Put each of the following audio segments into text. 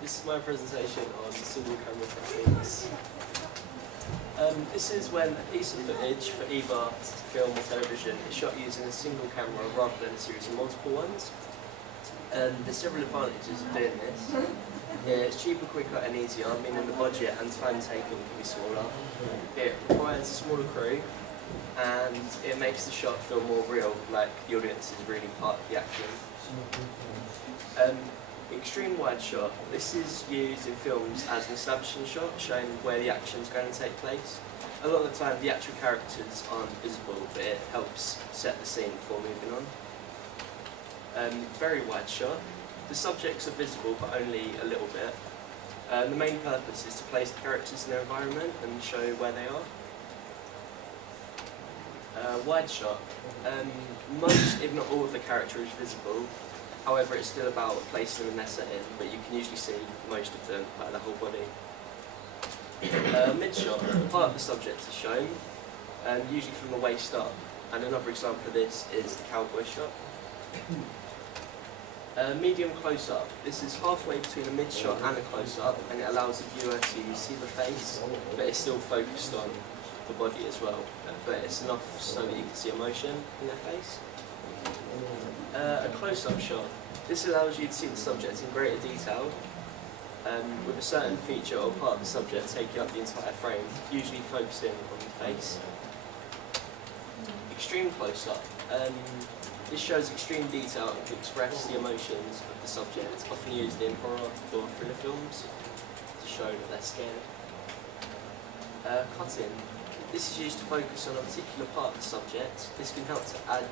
This is my presentation on single camera techniques. This is when a piece of footage for either film or television is shot using a single camera rather than a series of multiple ones. There's several advantages of doing this. Yeah, it's cheaper, quicker and easier, meaning the budget and time taken can be smaller. It requires a smaller crew and it makes the shot feel more real, like the audience is really part of the action. Extreme wide shot. This is used in films as an establishing shot, showing where the action is going to take place. A lot of the time the actual characters aren't visible, but it helps set the scene before moving on. Very wide shot. The subjects are visible, but only a little bit. The main purpose is to place the characters in their environment and show where they are. Wide shot. Most, if not all, of the character is visible. However, it's still about placing them in their setting, but you can usually see most of them, like the whole body. Mid shot. Part of the subject is shown, usually from the waist up. And another example of this is the cowboy shot. Medium close-up. This is halfway between a mid-shot and a close-up, and it allows the viewer to see the face, but it's still focused on the body as well. But it's enough so that you can see emotion in their face. A close-up shot. This allows you to see the subject in greater detail, with a certain feature or part of the subject taking up the entire frame, usually focusing on the face. Extreme close-up. This shows extreme detail and can express the emotions of the subject, often used in horror or thriller films to show that they're scared. Cutting. This is used to focus on a particular part of the subject. This can help to add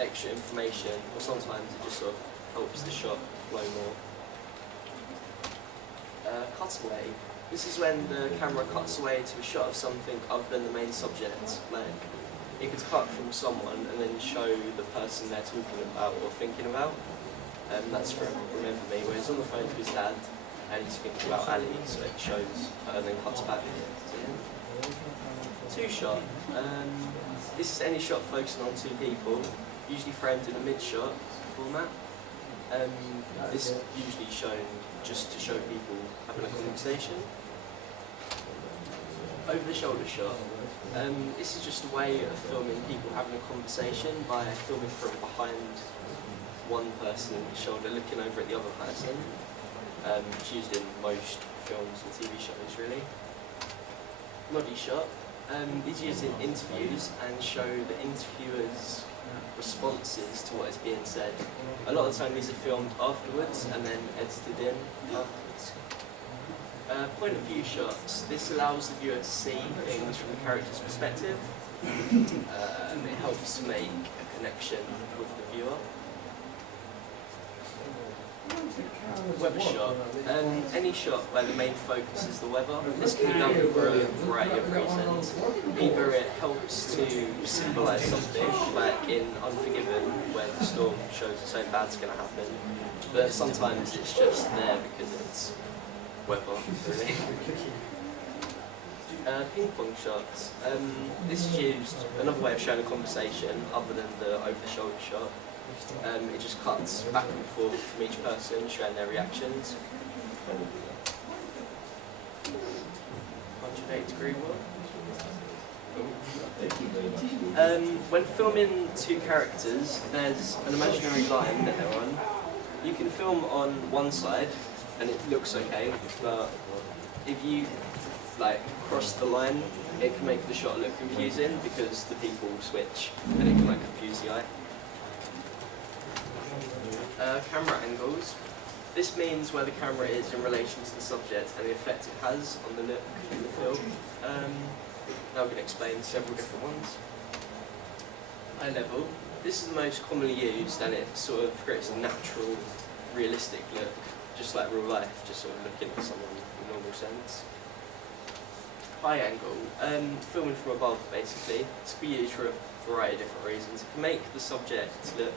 extra information, or sometimes it just sort of helps the shot flow more. Cutaway. This is when the camera cuts away to a shot of something other than the main subject, like it could cut from someone and then show the person they're talking about or thinking about. That's from Remember Me, where he's on the phone to his dad and he's thinking about Ali, so it shows and then cuts back to him. Two shot. This is any shot focusing on two people, usually framed in a mid-shot format. This is usually shown just to show people having a conversation. Over-the-shoulder shot. This is just a way of filming people having a conversation by filming from behind one person's shoulder, looking over at the other person. It's used in most films and TV shows, really. Noddy shot. Is used in interviews and show the interviewer's responses to what is being said. A lot of the time these are filmed afterwards and then edited in afterwards. Point of view shots. This allows the viewer to see things from the character's perspective. It helps to make a connection with the viewer. Weather shot. Any shot where the main focus is the weather. This can be done for a variety of reasons. Either it helps to symbolise something, like in Unforgiven, where the storm shows that something bad's going to happen, but sometimes it's just there because it's weather, really. Ping pong shots. This is used, another way of showing a conversation other than the over-the-shoulder shot. It just cuts back and forth from each person, showing their reactions. 180-degree one. When filming two characters, there's an imaginary line that they're on. You can film on one side, and it looks okay, but if you cross the line, it can make the shot look confusing because the people switch and it can confuse the eye. Camera angles. This means where the camera is in relation to the subject and the effect it has on the look in the film. Now I'm going to explain several different ones. Eye level. This is the most commonly used and it sort of creates a natural, realistic look, just like real life, just sort of looking at someone in a normal sense. High angle, filming from above basically. This can be used for a variety of different reasons. It can make the subject look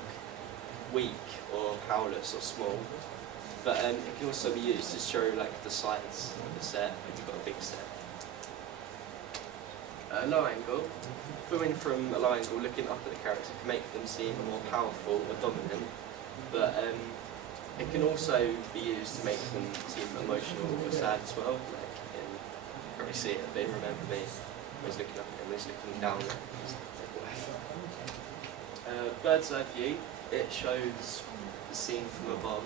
weak or powerless or small, but it can also be used to show the size of the set if you've got a big set. Low angle, filming from a low angle, looking up at the character can make them seem more powerful or dominant, but It can also be used to make them seem emotional or sad as well. Like in, you probably see it a bit in Remember Me. He's looking up at him, he's looking down at him. Bird's eye view, it shows the scene from above.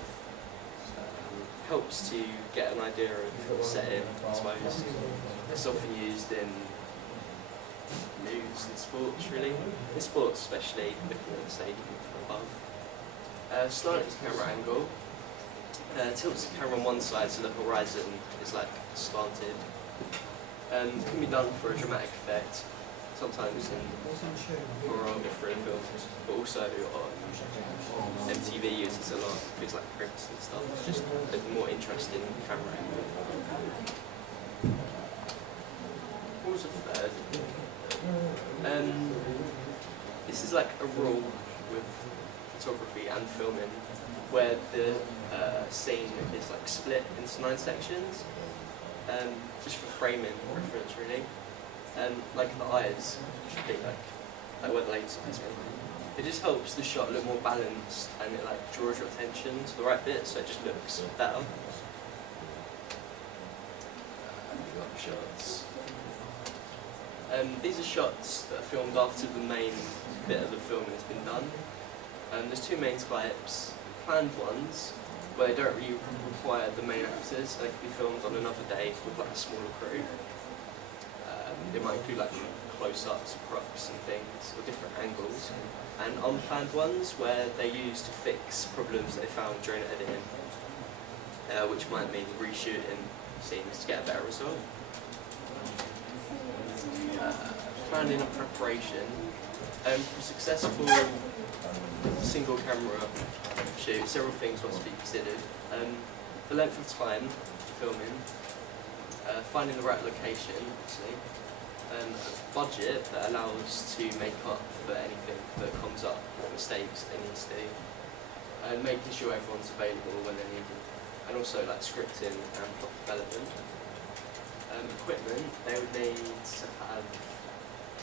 Helps to get an idea of the setting, I suppose. It's often used in news and sports, really. In sports especially, looking at the stadium from above. Slant is camera angle. Tilts the camera on one side so the horizon is like slanted. Can be done for a dramatic effect, sometimes in choreography films, but also on MTV uses a lot, things like Prince and stuff. It's just a more interesting camera angle. What was the third? This is like a rule with photography and filming, where the scene is like split into 9 sections, just for framing reference really. Like the eyes should be like where the lady's eyes are. It just helps the shot look more balanced, and it like draws your attention to the right bit, so it just looks better. Shots. These are shots that are filmed after the main bit of the filming has been done. There's 2 main types. Planned ones, where they don't really require the main actors, they can be filmed on another day with like a smaller crew. They might include like close-ups, props and things, or different angles. And unplanned ones, where they use to fix problems they found during editing, which might mean reshooting scenes to get a better result. Planning and preparation. For successful single camera shoot, several things must be considered. The length of time for filming, finding the right location, obviously, a budget that allows to make up for anything that comes up, what mistakes they need to do, and making sure everyone's available when they're needed, and also like scripting and plot development. Equipment, they would need to have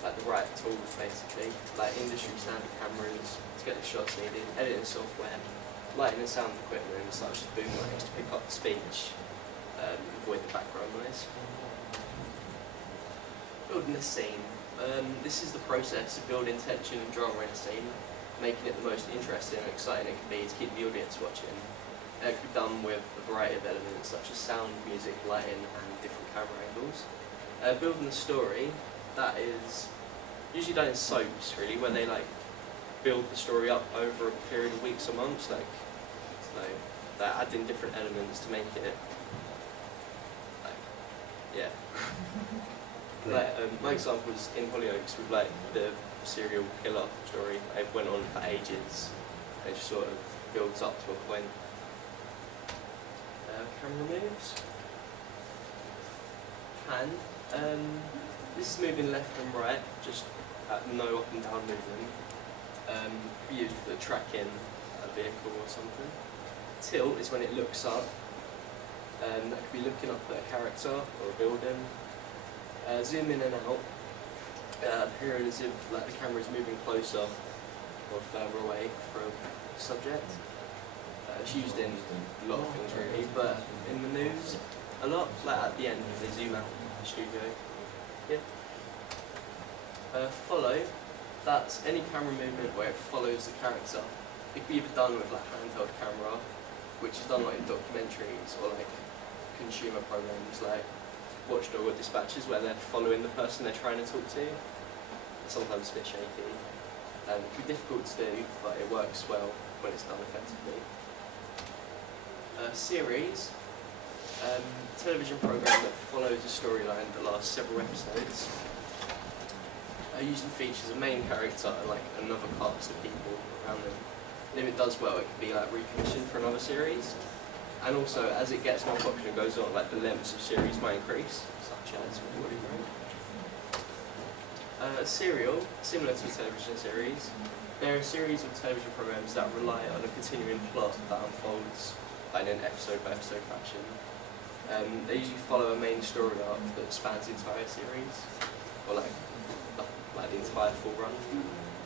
like the right tools basically, like industry standard cameras to get the shots needed, editing software, lighting and sound equipment such as boom mics to pick up the speech, avoid the background noise. Building a scene. This is the process of building tension and drama in a scene, making it the most interesting and exciting it can be to keep the audience watching. It can be done with a variety of elements such as sound, music, lighting and different camera angles. Building the story, that is usually done in soaps really, where they like build the story up over a period of weeks or months, like so they add in different elements to make it like like my example was in Hollyoaks with like the serial killer story. It went on for ages. It just sort of builds up to a point. Camera moves. Pan. This is moving left and right, just no up and down movement. Be used for tracking a vehicle or something. Tilt is when it looks up. That could be looking up at a character or a building. Zoom in and out. Period as if like the camera is moving closer or further away from the subject. It's used in a lot of things really, but in the news a lot, like at the end they zoom out the studio. Yeah. Follow, that's any camera movement where it follows the character. It can be either done with like handheld camera, which is done like in documentaries or like consumer programs like Watchdog or Dispatches, where they're following the person they're trying to talk to. Sometimes a bit shaky. It can be difficult to do, but it works well when it's done effectively. Series, television program that follows a storyline that lasts several episodes. Usually features a main character and like another cast of people around them. And if it does well, it can be like recommissioned for another series. And also, as it gets more popular and goes on, like the lengths of series might increase, such as Recording Room. Serial, similar to a television series. There are a series of television programs that rely on a continuing plot that unfolds in an episode by episode fashion. They usually follow a main story arc that spans the entire series, or like the entire full run,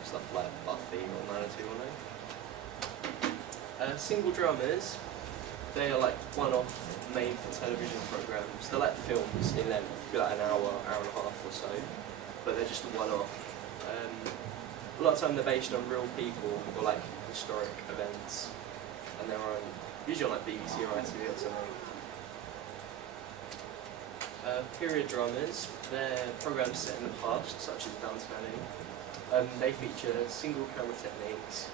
stuff like Buffy or 90210. Single dramas, they are like one-off made for television programs. They're like films in length, like an hour, hour and a half or so, but they're just a one-off. A lot of the time they're based on real people or like historic events, and they're on usually on like BBC or ITV or something. Period dramas, they're programs set in the past, such as Downton Abbey. They feature single camera techniques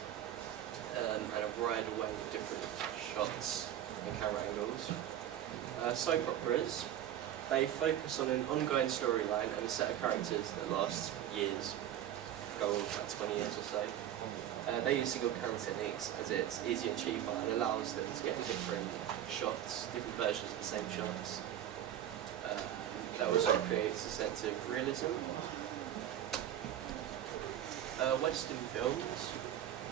and a wide array of different shots and camera angles. Soap operas, they focus on an ongoing storyline and a set of characters that lasts years, go on about 20 years or so. They use single camera techniques as it's easier and cheaper and allows them to get different shots, different versions of the same shots. That also creates a sense of realism. Western films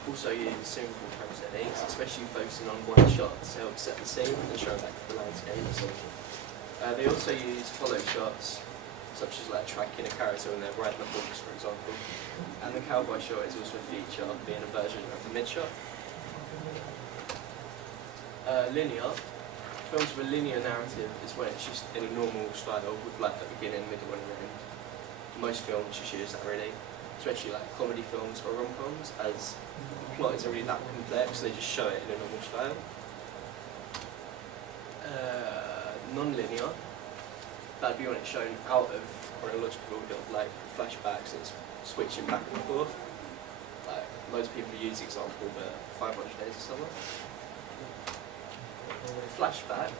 also use single camera techniques, especially focusing on one shot to help set the scene and show back the landscape or something. They also use follow shots, such as like tracking a character when they're riding a horse, for example. And the cowboy shot is also a feature, being a version of the mid shot. Linear. Films with a linear narrative is when it's just in a normal style with like a beginning, middle and end. Most films just use that really, especially like comedy films or rom-coms, as the plot isn't really that complex, they just show it in a normal style. Non-linear, that'd be when it's shown out of chronological order, like flashbacks and it's switching back and forth. Like loads of people use the example, but 500 Days of Summer. Flashback,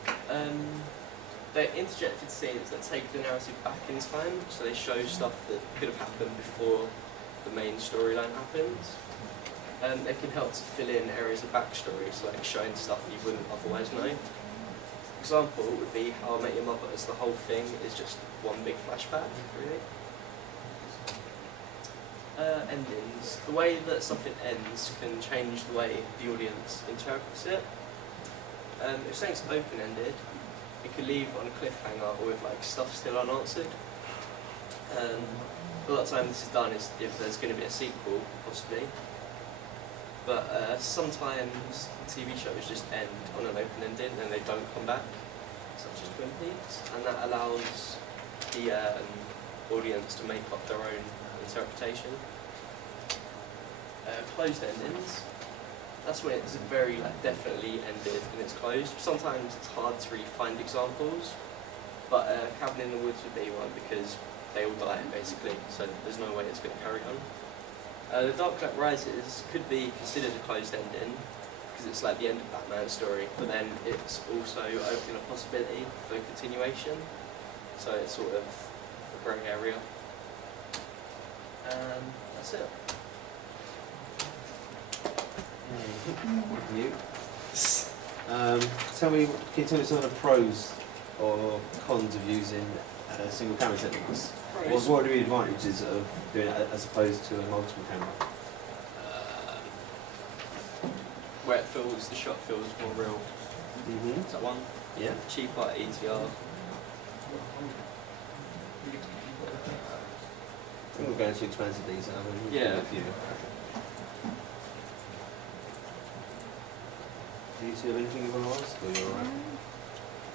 they're interjected scenes that take the narrative back in time, so they show stuff that could have happened before the main storyline happens. They can help to fill in areas of backstory, so like showing stuff that you wouldn't otherwise know. Example would be How I Met Your Mother, as the whole thing is just one big flashback, really. Endings. The way that something ends can change the way the audience interprets it. If something's open-ended, it could leave on a cliffhanger or with like stuff still unanswered. A lot of time this is done is if there's going to be a sequel, possibly. But sometimes TV shows just end on an open ending and they don't come back, such as Twin Peaks, and that allows the audience to make up their own interpretation. Closed endings. That's when it's very definitely ended and it's closed. Sometimes it's hard to really find examples, but Cabin in the Woods would be one because they all die basically, so there's no way it's going to carry on. The Dark Knight Rises could be considered a closed ending because it's like the end of Batman's story, but then it's also opening a possibility for continuation, so it's sort of a grey area. That's it. You. Can you tell me some of the pros or cons of using single camera techniques? What are the advantages of doing it as opposed to a multiple camera? Where it feels, the shot feels more real. Is that one? Yeah. Cheaper, easier. I think we're going too expensive these days. Yeah. Do you two have anything you want to ask, or are you alright?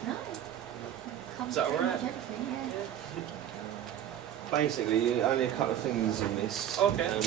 No. Is that alright? Yeah. Basically, only a couple of things on this. Okay.